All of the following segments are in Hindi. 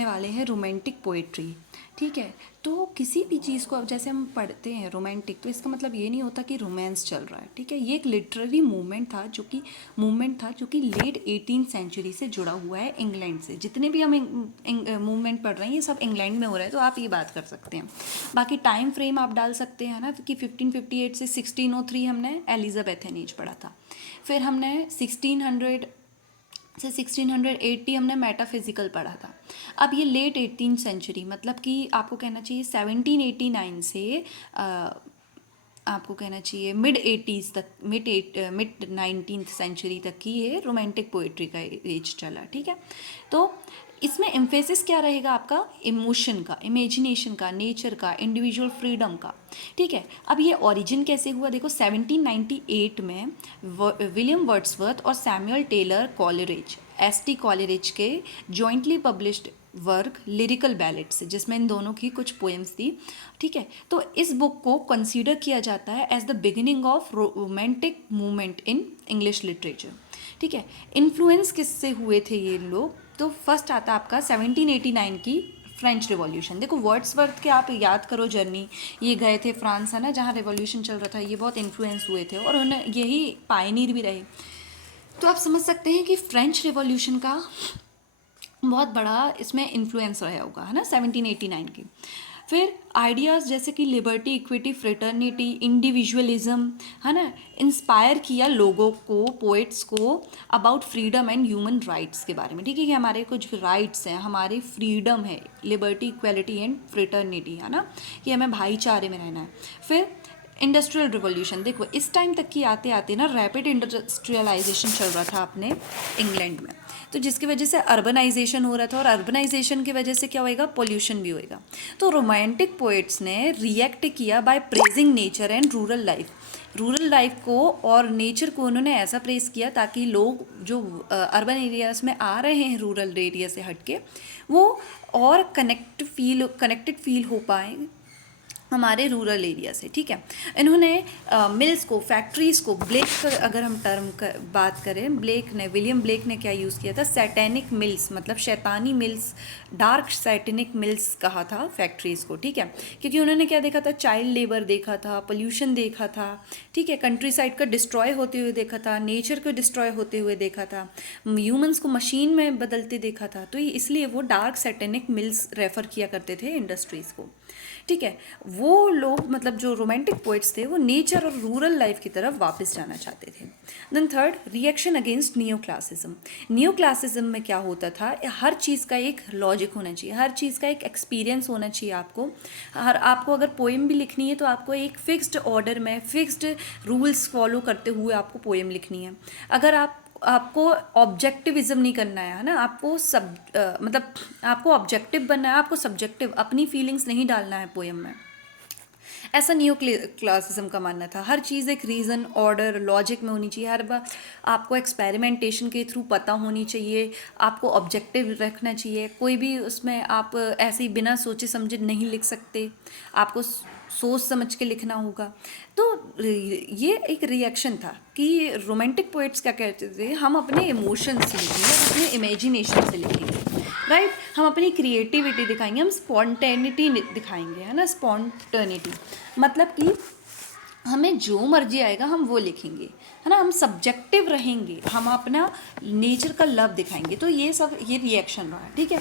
पढ़ने वाले हैं रोमांटिक पोएट्री। ठीक है, तो किसी भी चीज़ को अब जैसे हम पढ़ते हैं रोमांटिक, तो इसका मतलब ये नहीं होता कि रोमांस चल रहा है। ठीक है, ये एक लिटरेरी मूवमेंट था जो कि लेट 18th सेंचुरी से जुड़ा हुआ है इंग्लैंड से। जितने भी हम मूवमेंट पढ़ रहे हैं ये सब इंग्लैंड में हो रहा है, तो आप ये बात कर सकते हैं। बाकी टाइम फ्रेम आप डाल सकते हैं ना, कि 1558 से 1603 हमने एलिजाबेथन एज पढ़ा था, फिर हमने 1600 से 1680 हमने मेटाफिजिकल पढ़ा था। अब ये लेट 18th सेंचुरी, मतलब कि आपको कहना चाहिए 1789 से आपको कहना चाहिए मिड 80s तक, मिड 19th सेंचुरी तक की ये रोमांटिक पोइट्री का एज चला। ठीक है, तो इसमें एम्फेसिस क्या रहेगा आपका, इमोशन का, इमेजिनेशन का, नेचर का, इंडिविजुअल फ्रीडम का। ठीक है, अब ये ओरिजिन कैसे हुआ देखो, 1798 में विलियम वर्ड्सवर्थ और Samuel Taylor Coleridge, ST. Coleridge के jointly published work lyrical ballad से, जिसमें इन दोनों की कुछ पोएम्स थी। ठीक है, तो इस बुक को कंसीडर किया जाता है as the beginning of romantic movement in English literature. ठीक है, इन्फ्लुएंस किससे हुए थे ये लोग, तो फर्स्ट आता है आपका 1789 की फ्रेंच रिवॉल्यूशन। देखो वर्ड्सवर्थ के आप याद करो जर्नी, ये गए थे फ्रांस है ना, जहाँ रिवॉल्यूशन चल रहा था, ये बहुत इन्फ्लुएंस हुए थे और उन्हें यही पायनीर भी रहे। तो आप समझ सकते हैं कि फ्रेंच रिवॉल्यूशन का बहुत बड़ा इसमें इन्फ्लुएंस रहा होगा, है ना, 1789 की। फिर आइडियाज़ जैसे कि लिबर्टी, इक्विटी, फ्रेटर्निटी, इंडिविजुअलिज्म, है ना, इंस्पायर किया लोगों को, पोइट्स को, about freedom and human rights के बारे में। ठीक है, कि हमारे कुछ राइट्स हैं, हमारी फ्रीडम है, लिबर्टी, इक्वालिटी एंड फ्रेटर्निटी, है ना, कि हमें भाईचारे में रहना है। फिर इंडस्ट्रियल रिवॉल्यूशन, देखो इस टाइम तक की आते आते ना रैपिड इंडस्ट्रियलाइजेशन चल रहा था अपने इंग्लैंड में, तो जिसकी वजह से अर्बनाइजेशन हो रहा था, और अर्बनाइजेशन की वजह से क्या होएगा, पोल्यूशन भी होएगा। तो रोमांटिक पोइट्स ने रिएक्ट किया by praising nature and rural life को और नेचर को उन्होंने ऐसा प्रेस किया ताकि लोग जो अर्बन एरियाज़ में आ रहे हैं रूरल एरिया से हटके, वो और कनेक्टेड फील हो पाए हमारे रूरल एरिया से। ठीक है, इन्होंने मिल्स को, फैक्ट्रीज़ को, अगर हम बात करें, विलियम ब्लेक ने क्या यूज़ किया था, सैटेनिक मिल्स, मतलब शैतानी मिल्स, डार्क सैटेनिक मिल्स कहा था फैक्ट्रीज़ को। ठीक है, क्योंकि उन्होंने क्या देखा था, चाइल्ड लेबर देखा था, पोल्यूशन देखा था। ठीक है, कंट्री साइड का डिस्ट्रॉय होते हुए देखा था, नेचर को डिस्ट्रॉय होते हुए देखा था, ह्यूमंस को मशीन में बदलते देखा था। तो इसलिए वो डार्क सैटेनिक मिल्स रेफ़र किया करते थे इंडस्ट्रीज़ को। ठीक है, वो लोग, मतलब जो रोमांटिक पोइट्स थे, वो नेचर और रूरल लाइफ की तरफ वापस जाना चाहते थे। Then third, reaction against neoclassicism में क्या होता था, हर चीज़ का एक लॉजिक होना चाहिए, हर चीज़ का एक एक्सपीरियंस होना चाहिए आपको अगर पोएम भी लिखनी है तो आपको एक फिक्स्ड ऑर्डर में, फिक्स्ड रूल्स फॉलो करते हुए आपको पोएम लिखनी है। अगर आपको ऑब्जेक्टिविज्म नहीं करना है ना, आपको मतलब आपको ऑब्जेक्टिव बनना है, आपको सब्जेक्टिव अपनी फीलिंग्स नहीं डालना है पोएम में। ऐसा न्यू क्लासिज्म का मानना था, हर चीज़ एक रीज़न, ऑर्डर, लॉजिक में होनी चाहिए, हर बार आपको एक्सपेरिमेंटेशन के थ्रू पता होनी चाहिए, आपको ऑब्जेक्टिव रखना चाहिए, कोई भी उसमें आप ऐसे ही बिना सोचे समझे नहीं लिख सकते, आपको सोच समझ के लिखना होगा। तो ये एक रिएक्शन था कि रोमांटिक पोइट्स क्या कहते थे, हम अपने इमोशंस से लिखेंगे, अपने इमेजिनेशन से लिखेंगे, राइट, हम अपनी क्रिएटिविटी दिखाएंगे, हम स्पॉन्टेनिटी दिखाएंगे, है ना, स्पॉन्टेनिटी मतलब कि हमें जो मर्जी आएगा हम वो लिखेंगे, है ना, हम सब्जेक्टिव रहेंगे, हम अपना नेचर का लव दिखाएंगे। तो ये रिएक्शन रहा है। ठीक है,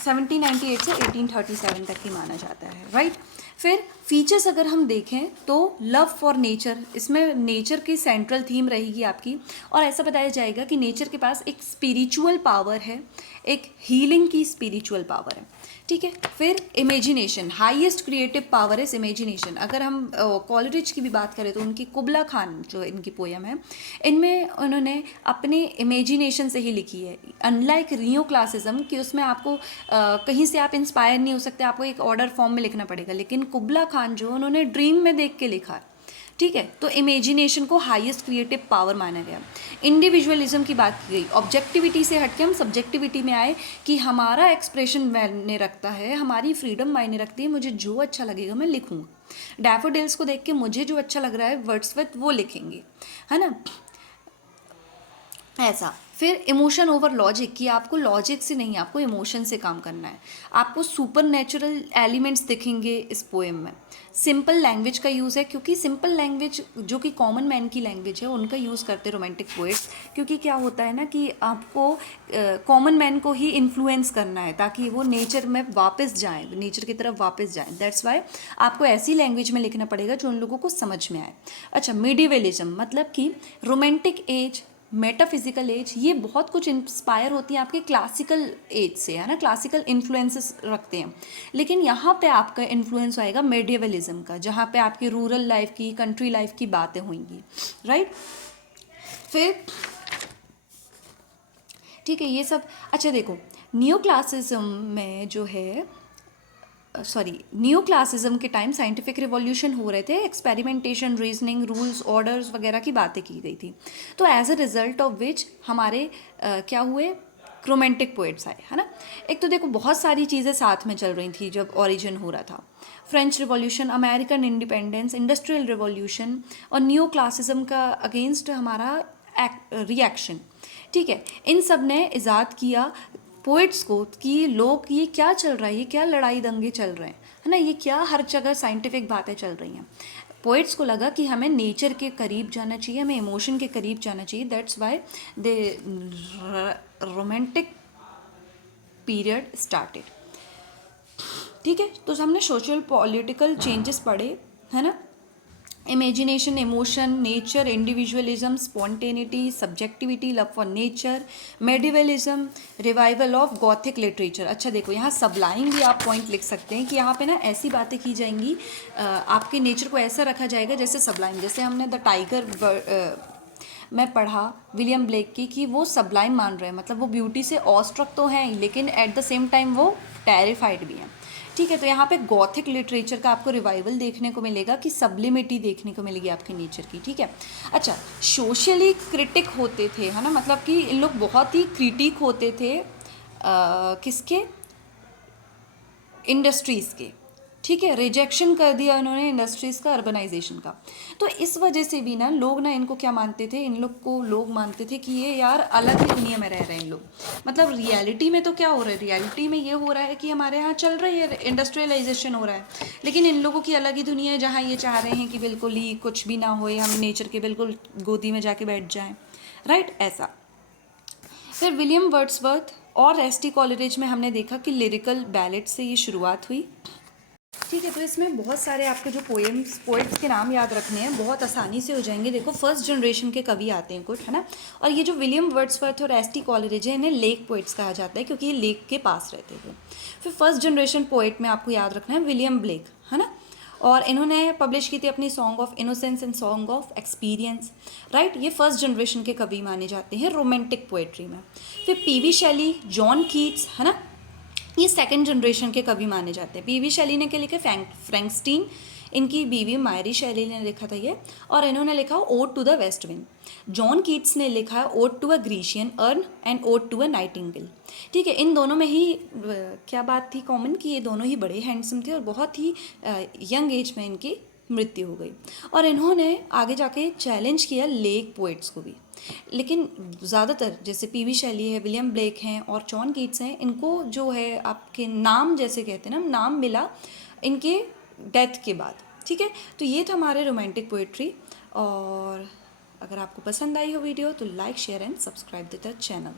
1798 से 1837 तक की माना जाता है, राइट। फिर फीचर्स अगर हम देखें तो लव फॉर नेचर, इसमें नेचर की सेंट्रल थीम रहेगी आपकी, और ऐसा बताया जाएगा कि नेचर के पास एक स्पिरिचुअल पावर है, एक हीलिंग की स्पिरिचुअल पावर है। ठीक है, फिर imagination, highest creative power is imagination. अगर हम कॉलरिज की भी बात करें तो उनकी कुबला खान जो इनकी पोयम है, इनमें उन्होंने अपने इमेजिनेशन से ही लिखी है, अनलाइक नियो क्लासिज्म कि उसमें आपको कहीं से आप इंस्पायर नहीं हो सकते, आपको एक ऑर्डर फॉर्म में लिखना पड़ेगा, लेकिन कुबला खान जो उन्होंने ड्रीम में देख के लिखा है। ठीक है, तो इमेजिनेशन को हाईएस्ट क्रिएटिव पावर माना गया। इंडिविजुअलिज्म की बात की गई, ऑब्जेक्टिविटी से हटके हम सब्जेक्टिविटी में आए कि हमारा एक्सप्रेशन मायने रखता है, हमारी फ्रीडम मायने रखती है, मुझे जो अच्छा लगेगा मैं लिखूँगा। डैफोडिल्स को देख के मुझे जो अच्छा लग रहा है वर्ड्सवर्थ वो लिखेंगे, है ना, ऐसा। फिर इमोशन ओवर लॉजिक, कि आपको लॉजिक से नहीं, आपको इमोशन से काम करना है। आपको सुपर नेचुरल एलिमेंट्स दिखेंगे इस पोएम में। सिंपल लैंग्वेज का यूज़ है, क्योंकि सिंपल लैंग्वेज जो कि कॉमन मैन की लैंग्वेज है उनका यूज़ करते रोमांटिक पोएट्स। क्योंकि क्या होता है ना कि आपको कॉमन मैन को ही इन्फ्लुएंस करना है ताकि वो नेचर में वापस जाएं, नेचर की तरफ वापस जाएं। दैट्स वाई आपको ऐसी लैंग्वेज में लिखना पड़ेगा जो उन लोगों को समझ में आए। अच्छा, मिडिवलिज्म मतलब कि रोमांटिक एज, मेटाफिजिकल एज, ये बहुत कुछ इंस्पायर होती है आपके क्लासिकल एज से, है ना, क्लासिकल इन्फ्लुएंसेस रखते हैं। लेकिन यहाँ पे आपका इन्फ्लुएंस आएगा मेडिवलिज्म का, जहाँ पे आपकी रूरल लाइफ की, कंट्री लाइफ की बातें होंगी, राइट। फिर ठीक है, ये सब। अच्छा देखो, न्यू क्लासिज्म में जो है, न्यू क्लासिज्म के टाइम साइंटिफिक रिवॉल्यूशन हो रहे थे, एक्सपेरिमेंटेशन, रीजनिंग, रूल्स, ऑर्डर्स वगैरह की बातें की गई थी। तो as a result of which हमारे क्या हुए, रोमांटिक पोएट्स आए, है ना। एक तो देखो बहुत सारी चीज़ें साथ में चल रही थी जब ओरिजिन हो रहा था। French revolution, American independence, industrial revolution और न्यू क्लासिज्म का अगेंस्ट हमारा रिएक्शन, ठीक है। इन सब ने इजाद किया पोइट्स को कि लोग, ये क्या चल रहा है, ये क्या लड़ाई दंगे चल रहे हैं, है ना, ये क्या हर जगह साइंटिफिक बातें चल रही हैं। पोइट्स को लगा कि हमें नेचर के करीब जाना चाहिए, हमें इमोशन के करीब जाना चाहिए। That's why they romantic period started, ठीक है। तो हमने सोशल पॉलिटिकल चेंजेस पढ़े, है ना। Imagination, emotion, nature, individualism, spontaneity, subjectivity, love for nature, medievalism, revival of Gothic literature. अच्छा देखो, यहाँ सबलाइन भी आप पॉइंट लिख सकते हैं कि यहाँ पे ना ऐसी बातें की जाएंगी, आपके नेचर को ऐसा रखा जाएगा जैसे सबलाइन। जैसे हमने द टाइगर मैं पढ़ा विलियम ब्लेक की, कि वो सबलाइन मान रहे हैं, मतलब वो ब्यूटी से ऑस्ट्रक तो हैं लेकिन एट द सेम टाइम वो टेरिफाइड भी हैं, ठीक है। तो यहाँ पे गॉथिक लिटरेचर का आपको रिवाइवल देखने को मिलेगा, कि सब्लिमिटी देखने को मिलेगी आपके नेचर की, ठीक है। अच्छा, सोशली क्रिटिक होते थे, है ना, मतलब कि इन लोग बहुत ही क्रिटिक होते थे किसके, इंडस्ट्रीज़ के, ठीक है। रिजेक्शन कर दिया उन्होंने इंडस्ट्रीज़ का, अर्बनाइजेशन का। तो इस वजह से भी ना लोग ना इनको क्या मानते थे, इन लोग को लोग मानते थे कि ये यार अलग ही दुनिया में रह रहे हैं इन लोग। मतलब रियलिटी में तो क्या हो रहा है, रियलिटी में ये हो रहा है कि हमारे यहाँ चल रही है, इंडस्ट्रियलाइजेशन हो रहा है, लेकिन इन लोगों की अलग ही दुनिया है जहाँ ये चाह रहे हैं कि बिल्कुल ही कुछ भी ना होए, हम नेचर के बिल्कुल गोदी में जाके बैठ जाएँ, राइट, ऐसा। फिर विलियम वर्ड्सवर्थ और एस.टी. कॉलरिज में हमने देखा कि लिरिकल बैलेट से ये शुरुआत हुई, ठीक है। तो इसमें बहुत सारे आपके जो पोएट्स के नाम याद रखने हैं, बहुत आसानी से हो जाएंगे। देखो, फर्स्ट जनरेशन के कवि आते हैं कुछ, है ना। और ये जो विलियम वर्ड्सवर्थ और एस.टी. कॉलरिज है, इन्हें लेक पोएट्स कहा जाता है क्योंकि ये लेक के पास रहते थे। फिर फर्स्ट जनरेशन पोएट में आपको याद रखना है विलियम ब्लेक, है ना। और इन्होंने पब्लिश की थी अपनी song of innocence and song of experience, right. ये फर्स्ट जनरेशन के कवि माने जाते हैं रोमांटिक पोएट्री में। फिर पी.वी. शैली, जॉन कीट्स, है ना, ये सेकंड जनरेशन के कवि माने जाते हैं। पी.वी. शैली ने क्या लिखा, फ्रैंकस्टीन, इनकी बीवी मायरी शैली ने लिखा था ये, और इन्होंने लिखा ode to the west wind. John Keats ने लिखा ode to a Grecian urn and ode to a nightingale, ठीक है। इन दोनों में ही क्या बात थी कॉमन, कि ये दोनों ही बड़े हैंडसम थे और बहुत ही यंग एज में इनकी मृत्यु हो गई। और इन्होंने आगे जाके चैलेंज किया लेक पोइट्स को भी, लेकिन ज़्यादातर जैसे पी.वी. शैली है, विलियम ब्लेक हैं और जॉन कीट्स हैं, इनको जो है आपके नाम जैसे कहते हैं ना, नाम मिला इनके डेथ के बाद, ठीक है। तो ये था हमारे रोमांटिक पोइट्री। और अगर आपको पसंद आई हो वीडियो तो like, share and subscribe the channel.